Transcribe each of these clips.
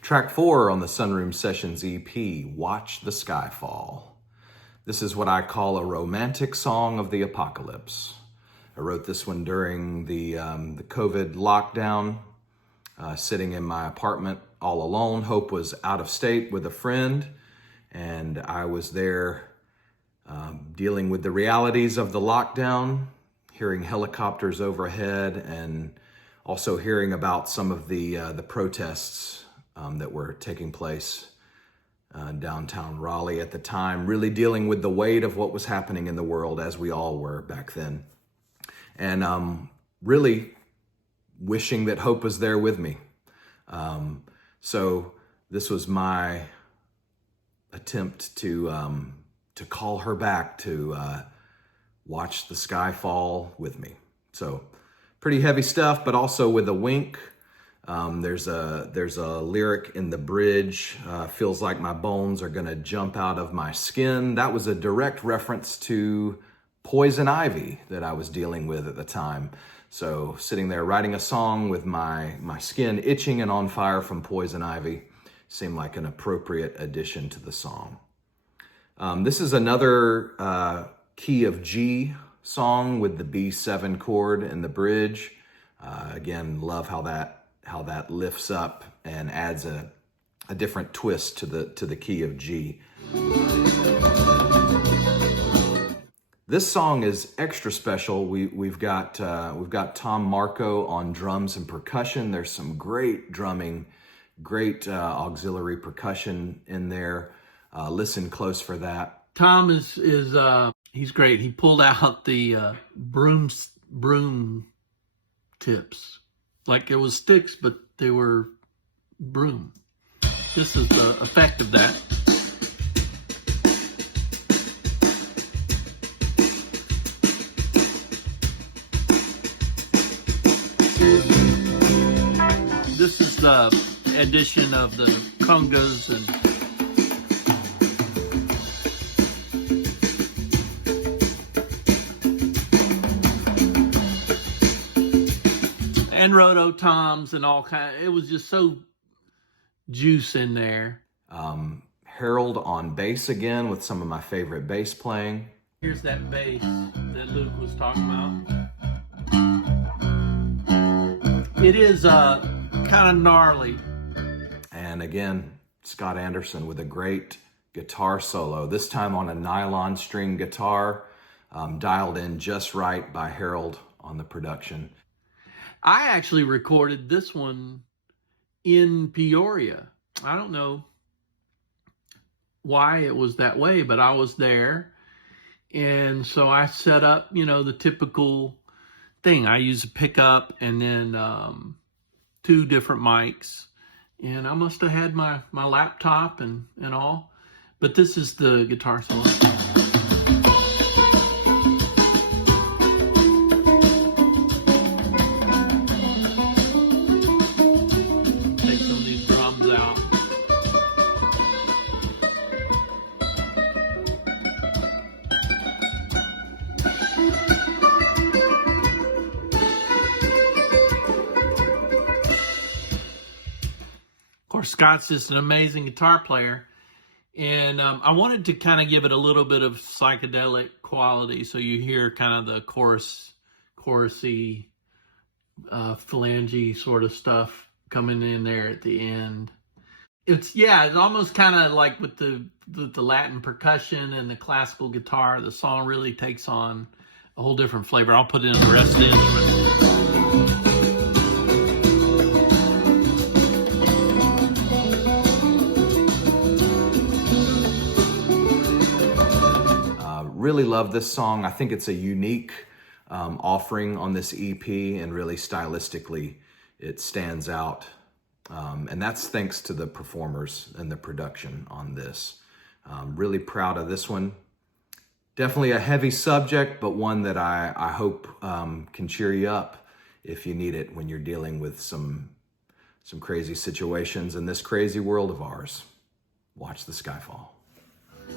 Track 4 on the Sunroom Sessions EP, Watch the Sky Fall. This is what I call a romantic song of the apocalypse. I wrote this one during the COVID lockdown, sitting in my apartment all alone. Hope was out of state with a friend, and I was there dealing with the realities of the lockdown, hearing helicopters overhead, and also hearing about some of the protests that were taking place downtown Raleigh at the time, really dealing with the weight of what was happening in the world, as we all were back then. And really wishing that Hope was there with me. So this was my attempt to call her back to watch the sky fall with me. So pretty heavy stuff, but also with a wink. There's a lyric in the bridge, feels like my bones are gonna jump out of my skin. That was a direct reference to poison ivy that I was dealing with at the time. So sitting there writing a song with my skin itching and on fire from poison ivy seemed like an appropriate addition to the song. This is another key of G song with the B7 chord in the bridge. Again, love how that lifts up and adds a different twist to the key of G. This song is extra special. We've got Tom Marco on drums and percussion. There's some great drumming, great auxiliary percussion in there. Listen close for that. Tom is he's great. He pulled out the broom tips, like it was sticks, but they were broom. This is the effect of that. This is the addition of the congas and rototoms and all kind. It was just so juice in there. Harold on bass again with some of my favorite bass playing. Here's that bass that Luke was talking about. It is kind of gnarly. And again, Scott Anderson with a great guitar solo, this time on a nylon string guitar, dialed in just right by Harold on the production. I actually recorded this one in Peoria. I don't know why it was that way, but I was there. And so I set up, the typical thing. I use a pickup and then 2 different mics. And I must have had my laptop and all. But this is the guitar solo. Take some of these drums out. Of course, Scott's just an amazing guitar player. And I wanted to kind of give it a little bit of psychedelic quality. So you hear kind of the chorusy, phalange sort of stuff coming in there at the end. It's almost kind of like with the Latin percussion and the classical guitar, the song really takes on a whole different flavor. I'll put in the rest of the instruments. Really love this song. I think it's a unique offering on this EP, and really stylistically it stands out. And that's thanks to the performers and the production on this. Really proud of this one. Definitely a heavy subject, but one that I hope can cheer you up if you need it when you're dealing with some crazy situations in this crazy world of ours. Watch the sky fall.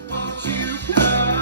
Won't you come?